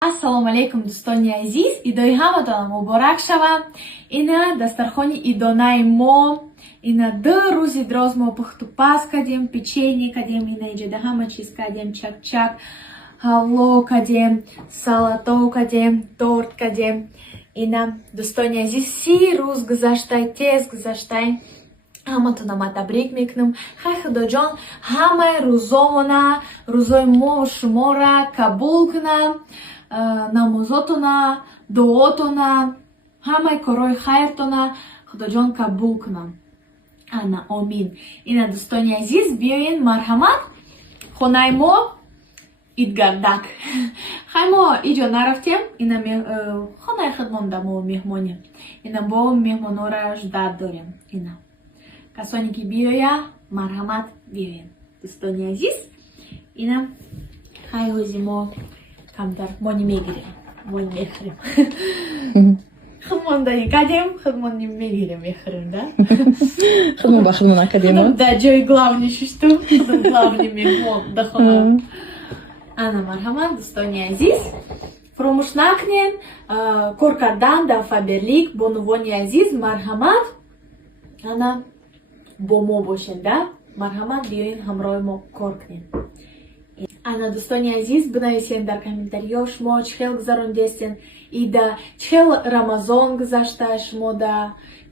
Ассалому алейкум, дӯстони азиз. Идои ҳаматонам муборак шавад. Ина дастархони идонаи мо. Ина 2 рӯзи дроз мо пухту паз кардем, печенье кардем, ина иҷода ҳама чиз кардем, чак-чак, ҳалво кардем, салато кардем, торт кардем. Ина дӯстони азиз 30 рӯз гузаштай, тез гузаштай. Ҳаматонам табрик мекунам. Хай Худоҷон ҳамаи рӯзомона, рӯзои мо шумора қабул кунам. Намозотона, дуотона, ҳамаи корҳои хайртона Худоҷон қабул кунам. Ана омин. Ина дӯстони азиз, биёин марҳамат хонаи мо идгардак. Хай мо иҷо нарафтем. Ина хонаи худмон да мо меҳмонем. Ина бо меҳмонора ждат дорем. Ина касоне ки биёя, марҳамат биёен. Дӯстони азиз, ина хай ҳози мо камтар мо немегирем, мо мехӯрем. Худмондани кардем, худмон мегирем, мехӯрем, да? Худмон ба худмон накардем. Да ҷои главни шуштум, худм главни меҳмон да хона. Ана марҳамат дӯстони азиз. Фаромӯш накунед кор кардан дар Фаберлик. Бонувони азиз, марҳамат. Ана бо мо бошед, да? Марҳамат биёин ҳамроҳи мо кор кунед. Ана дӯстони азиз, бинависен дар комментариҳо шумо чӣ хел гузарондестен, ида чӣ хел Рамазон гузашта шумо да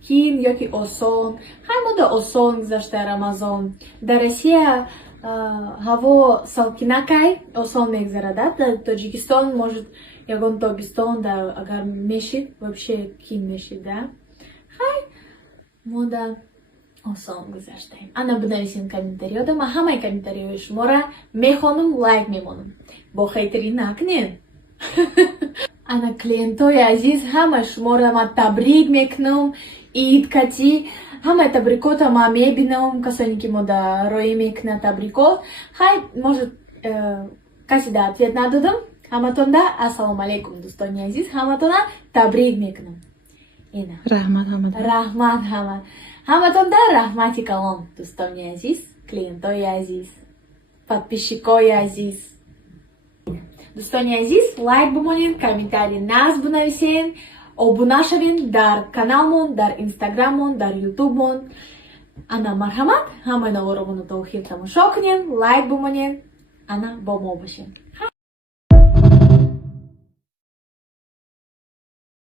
кин ёки осон. Хай мо да осон гузашта Рамазон. Дар Россия ҳаво салкинакай осон мегзарад, да? Дар Тоҷикистон может ягон тобистон да агар мешид вообще кин мешид, да? Хай мо да осон гузаштаем. Ана бинависен комментариҳода. Ман ҳамаи комментариҳои шуморо мехонам, лайк мемонам. Бо хейтарӣ накунед. Ана клиентои азиз, ҳамаи шуморо ман табрик мекунам. Ид кати ҳамаи табрикота ман мебинам, касоне ки мода роӣ мекунад табрикот. Хай может каси да ответ надодам. Ҳаматонда ассалому алейкум дӯстони азиз, ҳаматона табрик мекунам. Ина Раҳмат ҳамат. Ҳаматонда раҳмати калон дӯстони азиз, клиентои азиз, подписчикои азиз. Дӯстони азиз, лайк бимонед, комментарий нағз бинависен, обуна шавен дар каналмон, дар инстаграммон, дар ютубмон. Ана марҳамат, ҳамаи наворомонро то охир тамошо кунед, лайк бимонед, ана бо мо бошед.